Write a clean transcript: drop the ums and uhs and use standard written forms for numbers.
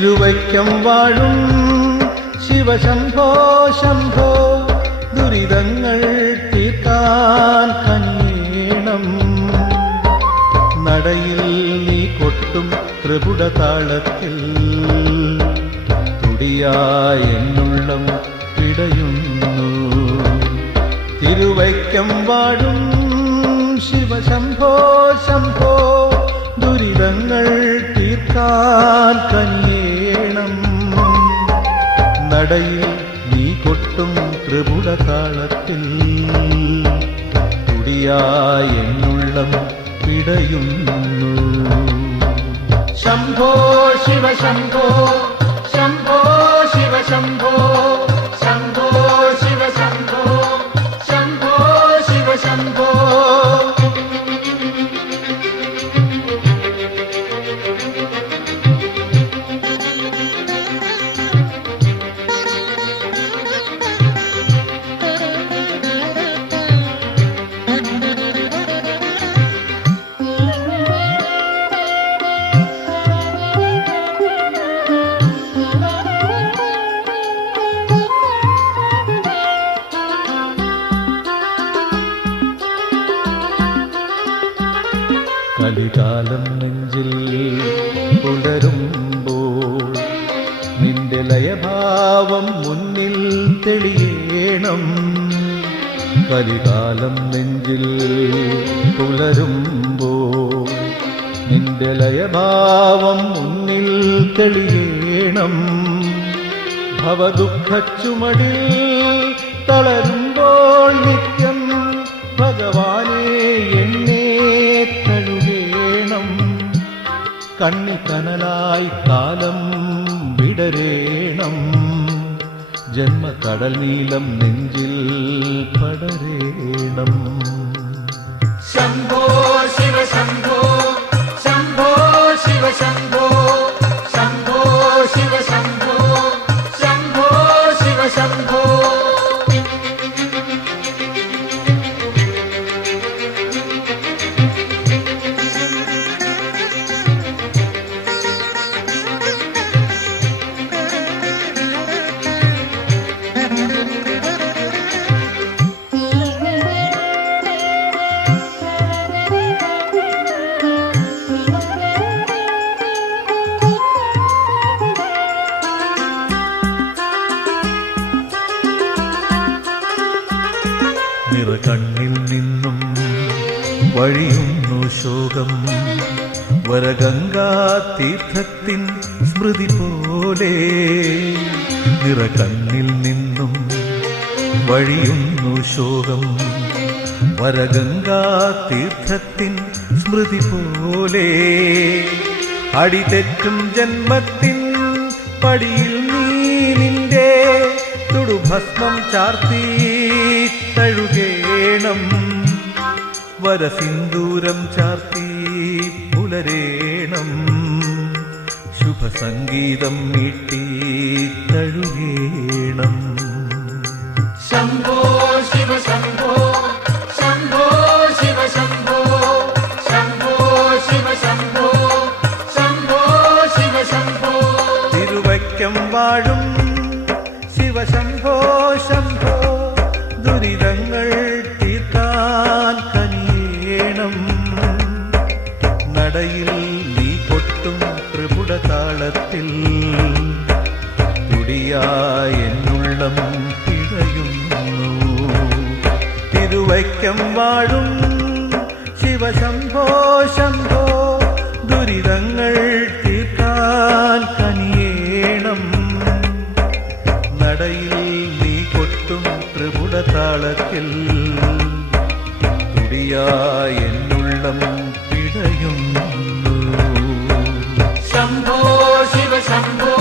തിരുവൈക്കം വാഴും ശിവശംഭോ ശംഭോ ദുരിതങ്ങൾ തീർക്കാൻ കനിയേണം. നടയിൽ നീ കൊട്ടും ത്രിപുട താളത്തിൽ തുടിയായ എന്നുള്ളം പിടയുന്നു. തിരുവൈക്കം വാഴും ശിവശംഭോ ശംഭോ ദുരിതങ്ങൾ തീർക്കാൻ കനിയേണം. നടയിൽ നീ കൊട്ടും ത്രിപുട താളത്തിൽ തുടിയായ എന്നുള്ളം പിടയുന്നു. ശംഭോ ശിവശംഭോ ശംഭോ ശിവശംഭോ ശംഭോ ശിവശംഭോ ശംഭോ ശിവശംഭോ. കലികാലം നെഞ്ചിൽ പുലരുമ്പോൾ നിന്റെ ലയഭാവം മുന്നിൽ തെളിയണം. കലികാലം നെഞ്ചിൽ പുലരുമ്പോൾ നിന്റെ ലയഭാവം മുന്നിൽ തെളിയണം. ഭവദുഃഖച്ചുമടിൽ തളരുമ്പോൾ നിത്യം ഭഗവാനെ എന്നെ കണ്ണിക്കനലായി കാലം വിടരേണം. ജന്മകടൽ നീലം നെഞ്ചിൽ പടരേണം. ശംഭോ ശിവശംഭോ ശംഭോ ശിവശംഭോ ശംഭോ ശിവശംഭോ ശംഭോ ശിവശംഭോ. നിറകണ്ണിൽ നിന്നും വഴിയുന്നു ശോകം വരഗംഗാ തീർത്ഥത്തിൻ സ്മൃതി പോലെ. നിറകണ്ണിൽ നിന്നും വഴിയുന്നു ശോകം വരഗംഗാ തീർത്ഥത്തിൻ സ്മൃതി പോലെ. അടിതെറ്റും ജന്മത്തിൻ പടിയിൽ നീ നിന്റെ തുടുഭസ്മം ചാർത്തി തഴുകേണം. വരസിന്ദൂരം ചാർത്തി പുലരേണം. ശുഭസംഗീതം നീട്ടി തഴുകേണം. ശംഭോ ശിവശംഭോ ശംഭോ ശിവശംഭോ ശംഭോ ശിവശംഭോ ശംഭോ ശിവശംഭോ. തിരുവൈക്കം വാഴും ശിവശംഭോ ശംഭോ ദുരിതങ്ങൾ തീർക്കാൻ കനിയേണം. നടയിൽ നീ കൊട്ടും ത്രിപുട താളത്തിൽ തുടിയായ എന്നുള്ളം പിടയുന്നു. തിരുവൈക്കം വാഴും ശിവശംഭോ ശംഭോ ദുരിതങ്ങൾ തീർക്കാൻ കനിയേണം. നടയിൽ നീ കൊട്ടും ത്രിപുട താളത്തിൽ തുടിയായ എന്നുള്ളം പിടയുന്നു. ശംഭോ ശിവശംഭോ